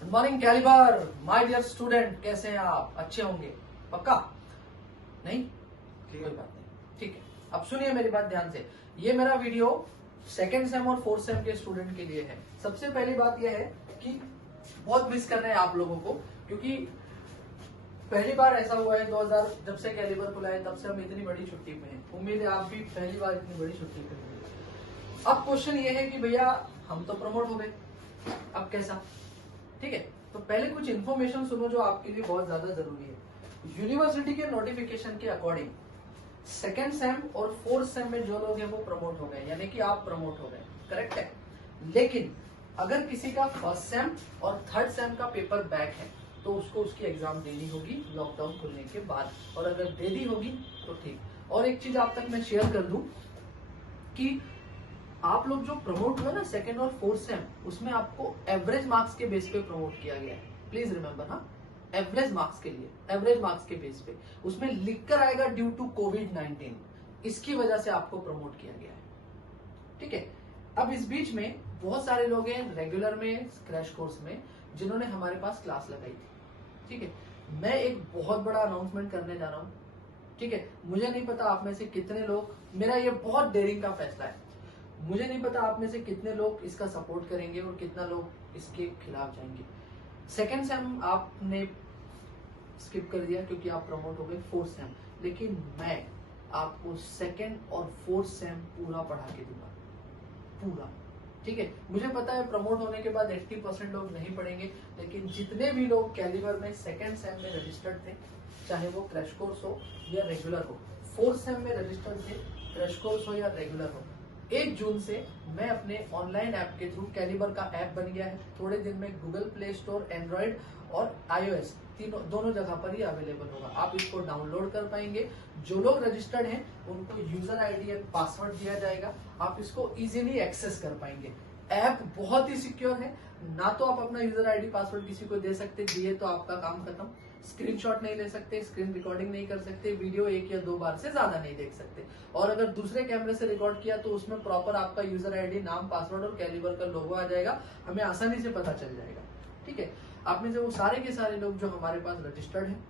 Good morning Caliber my dear student, कैसे हैं आप? अच्छे होंगे पक्का? नहीं कोई बात नहीं, ठीक है। अब सुनिए मेरी बात ध्यान से। ये मेरा वीडियो सेकेंड सेम और फोर्थ सेम के स्टूडेंट के लिए है। सबसे पहली बात यह है कि बहुत मिस कर रहे हैं आप लोगों को, क्योंकि पहली बार ऐसा हुआ है 2000 जब से कैलिबर खुला है तब से हम इतनी बड़ी छुट्टी पे हैं। उम्मीद है आप भी पहली बार इतनी बड़ी छुट्टी पे होंगे। अब क्वेश्चन ये है कि भैया हम तो प्रमोट हो गए, अब कैसा? ठीक है, तो पहले कुछ इन्फॉर्मेशन सुनो जो आपके लिए बहुत ज्यादा जरूरी है। यूनिवर्सिटी के नोटिफिकेशन के अकॉर्डिंग सेकेंड सेम और फोर्थ सेम में जो लोग हैं वो प्रमोट हो गए, यानी कि आप प्रमोट हो गए, करेक्ट है। लेकिन अगर किसी का फर्स्ट सेम और थर्ड सेम का पेपर बैक है तो उसको उसकी एग्जाम देनी होगी लॉकडाउन खुलने के बाद, और अगर दे दी होगी तो ठीक। और एक चीज आप तक मैं शेयर कर दूं कि आप लोग जो प्रमोट हुए ना सेकेंड और फोर्थ सेम, उसमें आपको एवरेज मार्क्स के बेस पे प्रमोट किया गया है। प्लीज रिमेंबर, हाँ, एवरेज मार्क्स के लिए, एवरेज मार्क्स के बेस पे। उसमें लिखकर आएगा ड्यू टू कोविड-19, इसकी वजह से आपको प्रमोट किया गया है, ठीक है। अब इस बीच में बहुत सारे लोग हैं रेगुलर में, क्रैश कोर्स में, जिन्होंने हमारे पास क्लास लगाई थी, ठीक है। मैं एक बहुत बड़ा अनाउंसमेंट करने जा रहा हूं, ठीक है। मुझे नहीं पता आप में से कितने लोग, मेरा ये बहुत डेयरिंग का फैसला है, मुझे नहीं पता आप में से कितने लोग इसका सपोर्ट करेंगे और कितना लोग इसके खिलाफ जाएंगे। सेकेंड सेम आपने स्किप कर दिया क्योंकि आप प्रमोट हो गए फोर्थ सेम, लेकिन मैं आपको सेकेंड और फोर्थ सेम पूरा पढ़ा के दूंगा, पूरा, ठीक है। मुझे पता है प्रमोट होने के बाद 80% लोग नहीं पढ़ेंगे, लेकिन जितने भी लोग कैलिबर में सेकेंड सेम में रजिस्टर्ड थे, चाहे वो क्रैश कोर्स हो या रेगुलर हो, फोर्थ सेम में रजिस्टर्ड थे, क्रैश कोर्स हो या रेगुलर हो, 1 जून से मैं अपने ऑनलाइन ऐप के थ्रू, कैलिबर का ऐप बन गया है, थोड़े दिन में गूगल प्ले स्टोर, एंड्रॉइड और iOS दोनों जगह पर ही अवेलेबल होगा। आप इसको डाउनलोड कर पाएंगे। जो लोग रजिस्टर्ड हैं उनको यूजर आईडी एंड पासवर्ड दिया जाएगा, आप इसको इजीली एक्सेस कर पाएंगे। ऐप बहुत ही सिक्योर है, ना तो आप अपना यूजर आईडी पासवर्ड किसी को दे सकते, दिए तो आपका काम खत्म। स्क्रीनशॉट नहीं ले सकते, स्क्रीन रिकॉर्डिंग नहीं कर सकते, वीडियो 1 या 2 बार से ज्यादा नहीं देख सकते, और अगर दूसरे कैमरे से रिकॉर्ड किया तो उसमें प्रॉपर आपका यूजर आईडी, नाम, पासवर्ड और कैलिबर का लोगो आ जाएगा, हमें आसानी से पता चल जाएगा, ठीक है। आप में से वो सारे के सारे लोग जो हमारे पास रजिस्टर्ड हैं,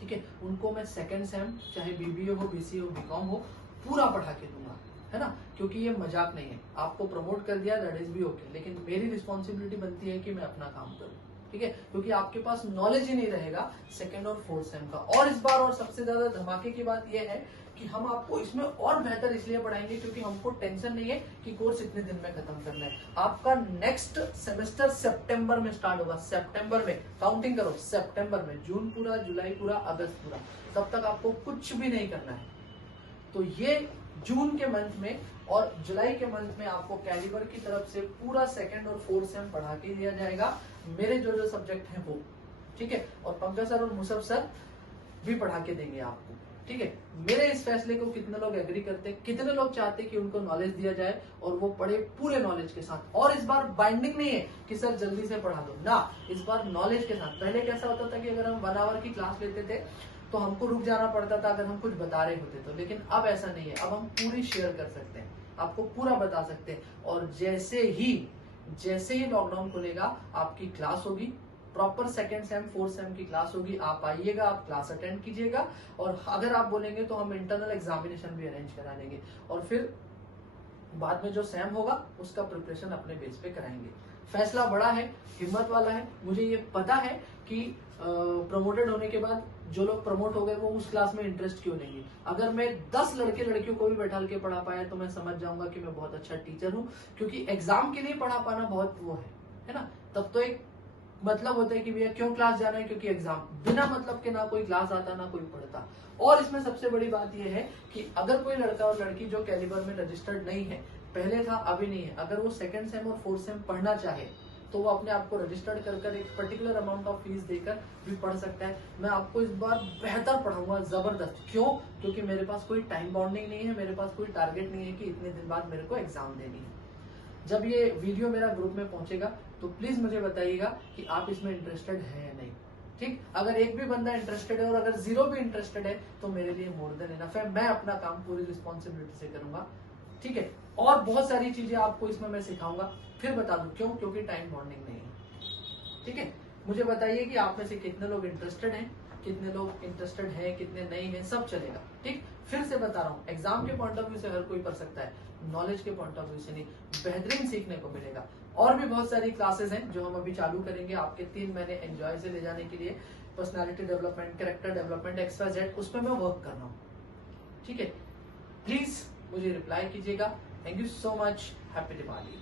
ठीक है, उनको मैं सेकेंड सेम, चाहे बीबीए हो, बीसीए हो, बीकॉम हो, पूरा पढ़ा के दूंगा, है ना, क्योंकि ये मजाक नहीं है। आपको प्रमोट कर दिया, दैट इज भी ओके, लेकिन मेरी रिस्पॉन्सिबिलिटी बनती है कि मैं अपना काम करूं, ठीक है, क्योंकि आपके पास नॉलेज ही नहीं रहेगा सेकेंड और फोर्थ सेम का। और इस बार और सबसे ज्यादा धमाके की बात यह है कि हम आपको इसमें और बेहतर इसलिए पढ़ाएंगे क्योंकि हमको टेंशन नहीं है कि कोर्स इतने दिन में खत्म करना है। आपका नेक्स्ट सेमेस्टर सितंबर में स्टार्ट होगा, सितंबर में, काउंटिंग करो, सितंबर में, जून पूरा, जुलाई पूरा, अगस्त पूरा, तब तक आपको कुछ भी नहीं करना है। तो ये जून के मंथ में और जुलाई के मंथ में आपको कैलिबर की तरफ से पूरा सेकंड और फोर्थ सेम पढ़ा के दिया जाएगा, मेरे जो जो सब्जेक्ट हैं वो, ठीक है। और पंकज सर और मुसफ सर भी पढ़ा के देंगे आपको, ठीक है। मेरे इस फैसले को कितने लोग एग्री करते, कितने लोग चाहते कि उनको नॉलेज दिया जाए और वो पढ़े पूरे नॉलेज के साथ। और इस बार बाइंडिंग नहीं है कि सर जल्दी से पढ़ा दो ना, इस बार नॉलेज के साथ। पहले कैसा होता था कि अगर हम 1 आवर की क्लास लेते थे तो हमको रुक जाना पड़ता था अगर हम कुछ बता रहे होते तो, लेकिन अब ऐसा नहीं है, अब हम पूरी शेयर कर सकते हैं, आपको पूरा बता सकते हैं। और जैसे ही लॉकडाउन खुलेगा आपकी क्लास होगी, proper second same fourth same की क्लास होगी, आप आइएगा, आप क्लास अटेंड कीजिएगा, और अगर आप बोलेंगे तो हम इंटरनल एग्जामिनेशन भी अरेंज करा देंगे, और फिर बाद में जो सेम होगा उसका प्रिपरेशन अपने बेस पे कराएंगे। फैसला बड़ा है, हिम्मत वाला है, मुझे ये पता है कि प्रमोटेड होने के बाद जो लोग प्रमोट हो गए वो उस क्लास में इंटरेस्ट क्यों लेंगे। अगर मैं 10 लड़के लड़कियों को भी बैठा के पढ़ा पाया तो मैं समझ जाऊंगा कि मैं बहुत अच्छा टीचर हूँ, क्योंकि एग्जाम के लिए पढ़ा पाना बहुत वो है ना। तब तो एक मतलब होता है कि भैया क्यों क्लास जाना है, क्योंकि एग्जाम, बिना मतलब के ना कोई क्लास आता ना कोई पढ़ता। और इसमें सबसे बड़ी बात यह है कि अगर कोई लड़का और लड़की जो कैलिबर में रजिस्टर्ड नहीं है, पहले था अभी नहीं है, अगर वो सेकेंड सेम और फोर्थ सेम पढ़ना चाहे तो वो अपने आप को रजिस्टर्ड कर एक पर्टिकुलर अमाउंट ऑफ फीस देकर भी पढ़ सकता है। मैं आपको इस बार बेहतर पढ़ाऊंगा, जबरदस्त। क्यों? क्योंकि मेरे पास कोई टाइम बाउंडिंग नहीं है, मेरे पास कोई टारगेट नहीं है कि इतने दिन बाद मेरे को एग्जाम देनी है। जब ये वीडियो मेरा ग्रुप में पहुंचेगा तो प्लीज मुझे बताइएगा कि आप इसमें इंटरेस्टेड है या नहीं, ठीक। अगर एक भी बंदा इंटरेस्टेड है और अगर 0 भी इंटरेस्टेड है तो मेरे लिए मोर देन इनफ है, मैं अपना काम पूरी रिस्पॉन्सिबिलिटी से करूंगा, ठीक है। और बहुत सारी चीजें आपको इसमें मैं सिखाऊंगा, फिर बता दूं क्यों, क्योंकि टाइम बॉन्डिंग नहीं है। ठीक है, मुझे बताइए कि आप में से कितने लोग इंटरेस्टेड हैं, कितने लोग इंटरेस्टेड हैं, कितने नहीं हैं, सब चलेगा। ठीक, फिर से बता रहा हूँ, एग्जाम के पॉइंट ऑफ व्यू से हर कोई कर सकता है, नॉलेज के पॉइंट ऑफ व्यू से नहीं, बेहतरीन सीखने को मिलेगा। और भी बहुत सारी क्लासेस हैं जो हम अभी चालू करेंगे आपके 3 महीने एंजॉय से ले जाने के लिए। Personality development, character development, XYZ, उसमें मैं वर्क कर रहा हूँ। ठीक है, प्लीज मुझे रिप्लाई कीजिएगा। Thank you so much, happy Diwali.